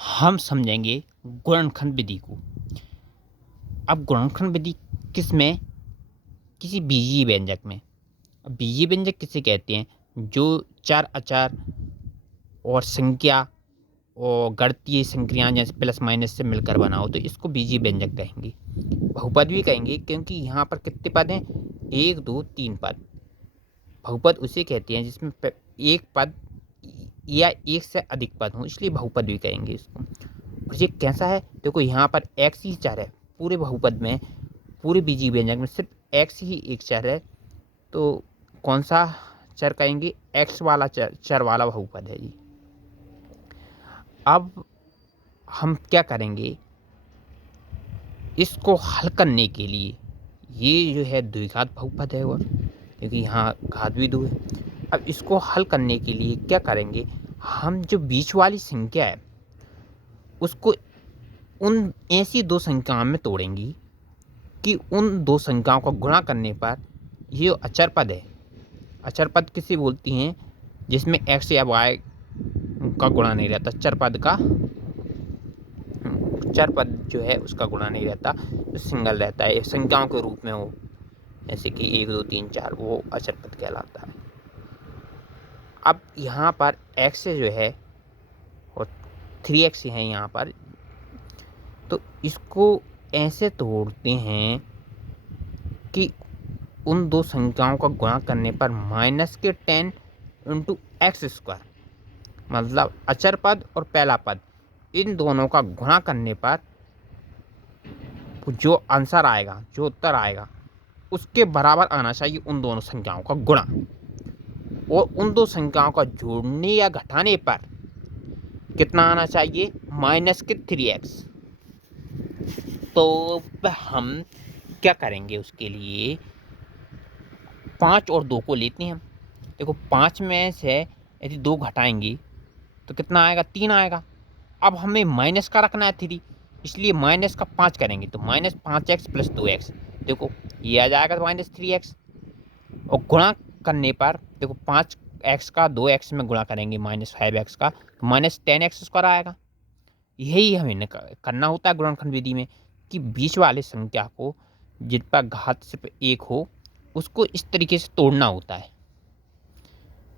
हम समझेंगे गुणनखंड विधि को। अब गुणनखंड विधि किस में? किसी बीजीय व्यंजक में। अब बीजीय व्यंजक किसे कहते हैं? जो चर अचर और संख्या और गणितीय संक्रियाएं जैसे प्लस माइनस से मिलकर बना हो तो इसको बीजीय व्यंजक कहेंगे। बहुपद भी कहेंगे क्योंकि यहाँ पर कितने पद हैं? 1 2 3 पद। बहुपद उसे कहते हैं जिसमें एक पद या एक से अधिक पद हो, इसलिए बहुपद भी कहेंगे इसको। और ये कैसा है? देखो यहाँ पर एक्स ही चर है पूरे बहुपद में, पूरे बीजीय व्यंजक में सिर्फ एक्स ही एक चर है, तो कौन सा चर कहेंगे? एक्स वाला चर वाला बहुपद है जी। अब हम क्या करेंगे इसको हल करने के लिए? ये जो है द्विघात बहुपद है, और क्योंकि यहाँ घात भी 2 है। अब इसको हल करने के लिए क्या करेंगे? हम जो बीच वाली संख्या है उसको उन ऐसी दो संख्याओं में तोड़ेंगी कि उन दो संख्याओं को गुणा करने पर ये अचर पद है। अचर पद किसे बोलती हैं? जिसमें एक्स या वाई का गुणा नहीं रहता। चर पद जो है उसका गुणा नहीं रहता, तो सिंगल रहता है, संख्याओं के रूप में हो, जैसे कि 1 2 3 4, वो अचर पद कहलाता है। अब यहाँ पर x जो है और 3x है यहाँ पर, तो इसको ऐसे तोड़ते हैं कि उन दो संख्याओं का गुणा करने पर माइनस के 10 इंटू एक्स स्क्वायर, मतलब अचर पद और पहला पद इन दोनों का गुणा करने पर जो आंसर आएगा, जो उत्तर आएगा, उसके बराबर आना चाहिए उन दोनों संख्याओं का गुणा। और उन दो संख्याओं का जोड़ने या घटाने पर कितना आना चाहिए? माइनस के 3x। तो हम क्या करेंगे उसके लिए? 5 और 2 को लेते हैं हम। देखो 5 में से यदि 2 घटाएंगे तो कितना आएगा? 3 आएगा। अब हमें माइनस का रखना है 3, इसलिए माइनस का 5 करेंगे तो माइनस 5x प्लस 2x। देखो ये आ जाएगा माइनस 3x। और गुणा करने पर देखो 5x का 2x में गुणा करेंगे माइनस 5x का, तो माइनस 10x स्क्वायर आएगा। यही हमें करना होता है गुणनखंड विधि में, कि बीच वाले संख्या को जिन पर घात सिर्फ 1 हो उसको इस तरीके से तोड़ना होता है।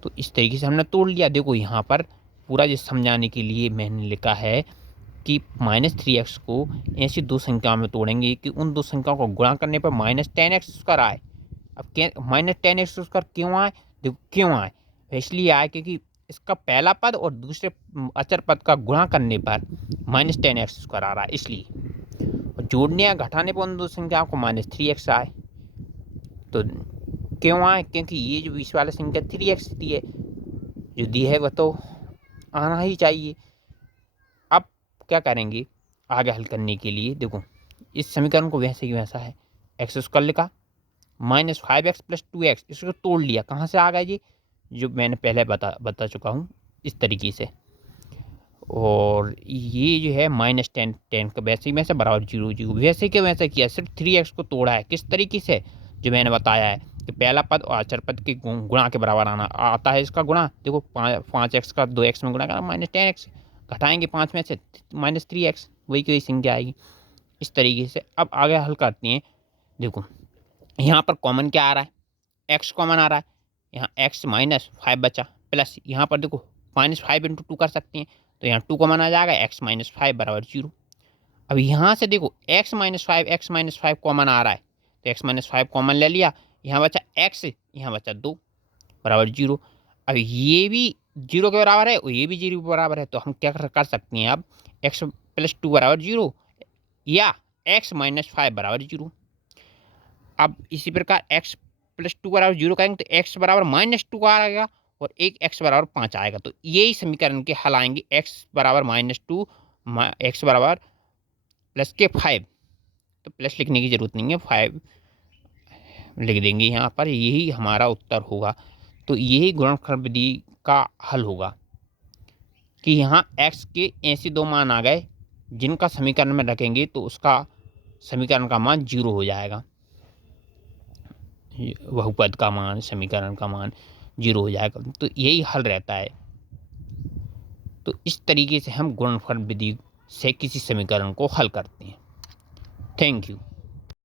तो इस तरीके से हमने तोड़ लिया। देखो यहाँ पर पूरा ये समझाने के लिए मैंने लिखा है कि माइनस 3x को ऐसी दो संख्याओं में तोड़ेंगे कि उन दो संख्याओं को गुणा करने पर माइनस 10x स्क्वायर आए। अब माइनस 10x स्क्वायर क्यों आए? देखो क्यों आए, इसलिए आए क्योंकि इसका पहला पद और दूसरे अचर पद का गुणा करने पर माइनस 10x स्क्वायर आ रहा है, इसलिए। और जोड़ने या घटाने पर उन दो संख्याओं को माइनस 3x आए। तो क्यों आए? क्योंकि ये जो बीच वाला संख्या 3x दी है, जो दी है वह तो आना ही चाहिए। अब क्या करेंगे आगे हल करने के लिए? देखो इस समीकरण को वैसे ही वैसा है, एक्स स्क्वायर लिखा माइनस 5x प्लस 2x, इसको तोड़ लिया। कहाँ से आ गया ये? जो मैंने पहले बता चुका हूँ इस तरीके से। और ये जो है माइनस 10 का वैसे ही वैसे बराबर 0 0, वैसे के वैसे किया, सिर्फ 3x को तोड़ा है। किस तरीके से? जो मैंने बताया है कि पहला पद और अचर पद के गुणा के बराबर आना आता है इसका गुणा। देखो 5x का 2x में गुणा करना माइनस 10x, घटाएंगे 5 में से माइनस 3x, वही की वही संख्या आएगी। इस तरीके से अब आगे हल करते हैं। देखो यहाँ पर कॉमन क्या आ रहा है? एक्स कॉमन आ रहा है। यहाँ एक्स माइनस 5 बचा, प्लस यहाँ पर देखो माइनस 5 इंटू 2 कर सकते हैं, तो यहाँ 2 कॉमन आ जाएगा, एक्स माइनस 5 बराबर 0। अब यहाँ से देखो एक्स माइनस 5 कॉमन आ रहा है, तो एक्स माइनस 5 कॉमन ले लिया, यहाँ बचा एक्स, यहाँ बचा 2 बराबर 0। अब ये भी 0 के बराबर है और ये भी 0 के बराबर है, तो हम क्या कर सकते हैं? अब एक्स प्लस 2 बराबर 0 या एक्स माइनस 5 बराबर 0। अब इसी प्रकार x प्लस 2 बराबर 0 करेंगे तो x बराबर माइनस 2 आएगा और एक x बराबर 5 आएगा। तो यही समीकरण के हल आएंगे, x बराबर माइनस 2, x बराबर प्लस के 5। तो प्लस लिखने की जरूरत नहीं है, 5 लिख देंगे यहाँ पर, यही हमारा उत्तर होगा। तो यही गुणनखंड विधि का हल होगा कि यहाँ x के ऐसे दो मान आ गए जिनका समीकरण में रखेंगे तो उसका समीकरण का मान 0 हो जाएगा, बहुपद का मान, समीकरण का मान 0 हो जाएगा। तो यही हल रहता है। तो इस तरीके से हम गुणनफल विधि से किसी समीकरण को हल करते हैं। Thank you.